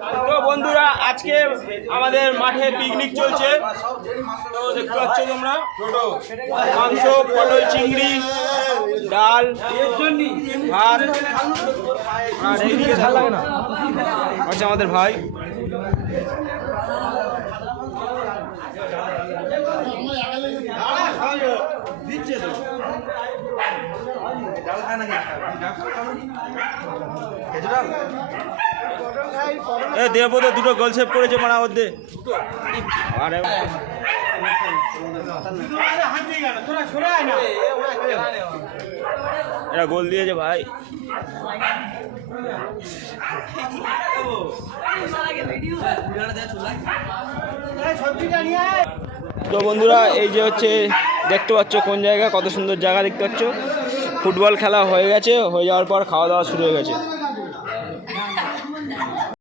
তো বন্ধুরা, আজকে আমাদের মাঠে পিকনিক চলছে। তো দেখতে পাচ্ছ তোমরা মাংস, পটল, চিংড়ি, ডাল, ভাত। আর এইদিকে ভালো লাগে না? আচ্ছা আমাদের ভাই। এ দেবো দুটো গোল সেভ করেছে মারা মধ্যে আরে এটা গোল দিয়েছে ভাই। তো বন্ধুরা এই যে হচ্ছে দেখতে পাচ্ছ কোন জায়গা কত সুন্দর জায়গা দেখতে পাচ্ছ। ফুটবল খেলা হয়ে গেছে হয়ে যাওয়ার পর খাওয়া দাওয়া শুরু হয়ে গেছে।